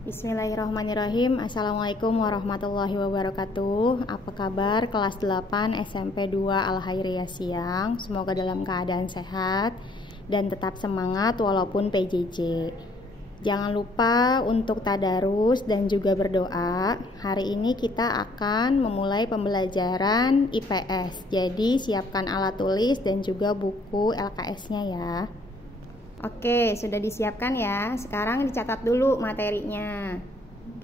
Bismillahirrahmanirrahim. Assalamualaikum warahmatullahi wabarakatuh. Apa kabar kelas 8 SMP 2 Al-Khairiyah Siang? Semoga dalam keadaan sehat dan tetap semangat walaupun PJJ. Jangan lupa untuk tadarus dan juga berdoa. Hari ini kita akan memulai pembelajaran IPS. Jadi siapkan alat tulis dan juga buku LKS-nya ya. Oke, sudah disiapkan ya. Sekarang dicatat dulu materinya.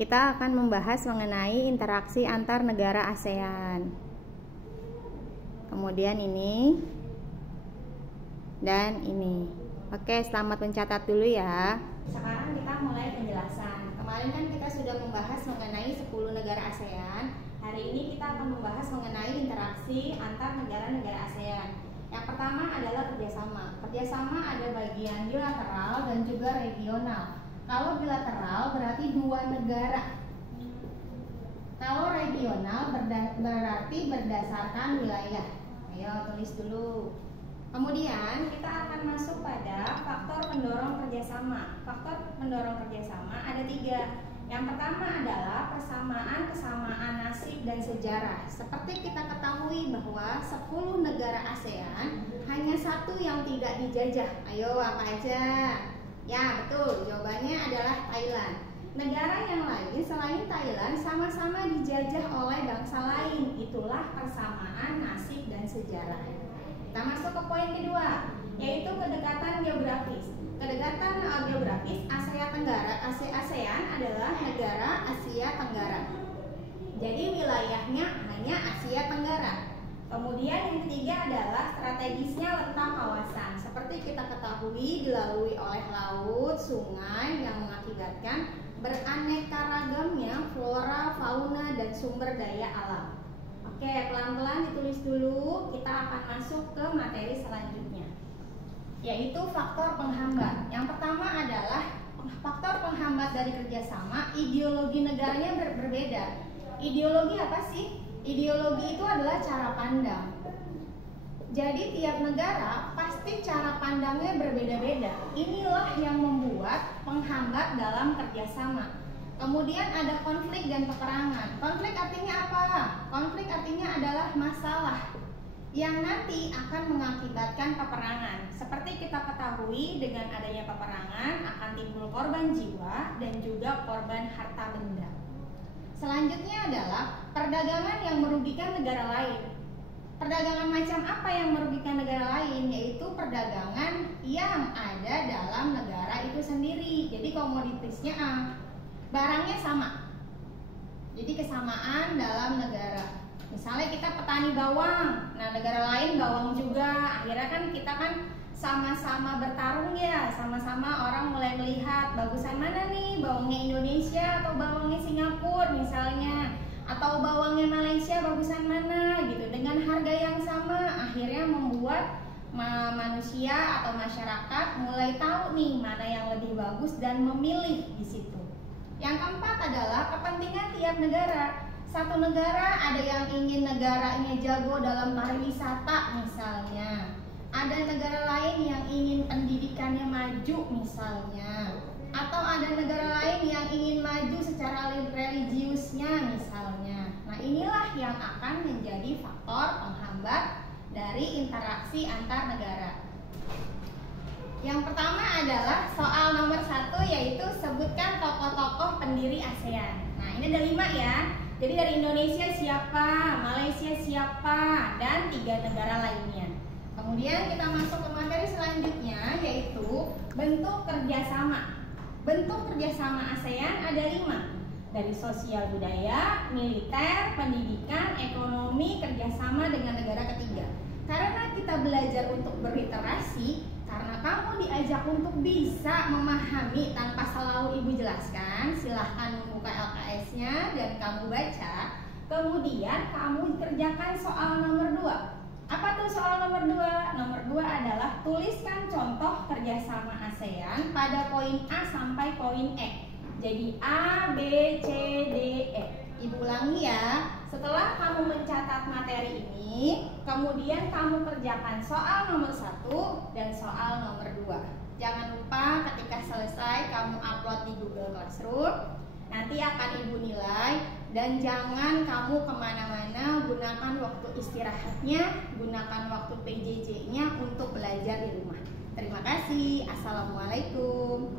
Kita akan membahas mengenai interaksi antar negara ASEAN. Kemudian ini dan ini. Oke, selamat mencatat dulu ya. Sekarang kita mulai penjelasan. Kemarin kan kita sudah membahas mengenai 10 negara ASEAN. Hari ini kita akan membahas mengenai interaksi antar negara-negara ASEAN. Yang pertama adalah kerjasama. Kerjasama ada bagian bilateral dan juga regional. Kalau bilateral berarti dua negara. Kalau regional berarti berdasarkan wilayah. Ayo tulis dulu. Kemudian kita akan masuk pada faktor pendorong kerjasama. Faktor pendorong kerjasama ada 3. Yang pertama adalah kesamaan nasib dan sejarah. Seperti kita ketahui bahwa 10 negara ASEAN hanya satu yang tidak dijajah. Ayo apa aja? Ya betul, jawabannya adalah Thailand. Negara yang lain selain Thailand sama-sama dijajah oleh bangsa lain. Itulah persamaan nasib dan sejarah. Kita masuk ke poin kedua, yaitu kedekatan geografis. Kedekatan geografis ASEAN adalah negara Asia Tenggara. Jadi wilayahnya hanya Asia Tenggara. Kemudian yang ketiga adalah strategisnya letak kawasan. Seperti kita ketahui dilalui oleh laut, sungai yang mengakibatkan beraneka ragamnya flora, fauna, dan sumber daya alam. Oke, pelan-pelan ditulis dulu. Kita akan masuk ke materi selanjutnya, yaitu faktor penghambat. Yang pertama adalah faktor penghambat dari kerjasama. Ideologi negaranya berbeda. Ideologi apa sih? Ideologi itu adalah cara pandang. Jadi tiap negara pasti cara pandangnya berbeda-beda. Inilah yang membuat penghambat dalam kerjasama. Kemudian ada konflik dan peperangan. Konflik artinya apa? Konflik artinya adalah masalah yang nanti akan mengakibatkan peperangan. Seperti kita ketahui, dengan adanya peperangan akan timbul korban jiwa dan juga korban harta benda. Selanjutnya adalah perdagangan yang merugikan negara lain. Perdagangan macam apa yang merugikan negara lain? Yaitu perdagangan yang ada dalam negara itu sendiri. Jadi komoditasnya barangnya sama. Jadi kesamaan dalam negara. Misalnya kita petani bawang, nah negara lain bawang juga. Akhirnya kan kita kan sama-sama bertarung ya, sama-sama orang mulai melihat bagusan mana nih, bawangnya Indonesia atau bawangnya Singapura misalnya, atau bawangnya Malaysia bagusan mana gitu. Dengan harga yang sama, akhirnya membuat manusia atau masyarakat mulai tahu nih mana yang lebih bagus dan memilih di situ. Yang keempat adalah kepentingan tiap negara. Satu negara ada yang ingin negaranya jago dalam pariwisata misalnya. Ada negara lain yang ingin pendidikannya maju misalnya. Atau ada negara lain yang ingin maju secara religiusnya misalnya. Nah inilah yang akan menjadi faktor penghambat dari interaksi antar negara. Yang pertama adalah soal nomor 1, yaitu sebutkan tokoh-tokoh pendiri ASEAN. Nah ini ada 5 ya. Jadi dari Indonesia siapa, Malaysia siapa, dan 3 negara lainnya. Kemudian kita masuk ke materi selanjutnya, yaitu bentuk kerjasama. Bentuk kerjasama ASEAN ada 5. Dari sosial budaya, militer, pendidikan, ekonomi, kerjasama dengan negara ketiga. Karena kita belajar untuk berliterasi, karena kamu diajak untuk bisa memahami tanpa selalu ibu jelaskan, silahkan membuka LKS-nya dan kamu baca. Kemudian kamu kerjakan soal nomor 2. Apa tuh soal nomor 2? Nomor 2 adalah tuliskan contoh kerjasama ASEAN pada poin A sampai poin E. Jadi A, B, C, D, E. Ibu ulangi ya. Setelah kamu mencatat materi ini, kemudian kamu kerjakan soal nomor 1 dan soal nomor 2. Jangan lupa ketika selesai kamu upload di Google Classroom. Nanti akan Ibu nilai. Dan jangan kamu kemana-mana, gunakan waktu istirahatnya, gunakan waktu PJJ-nya untuk belajar di rumah. Terima kasih. Assalamualaikum.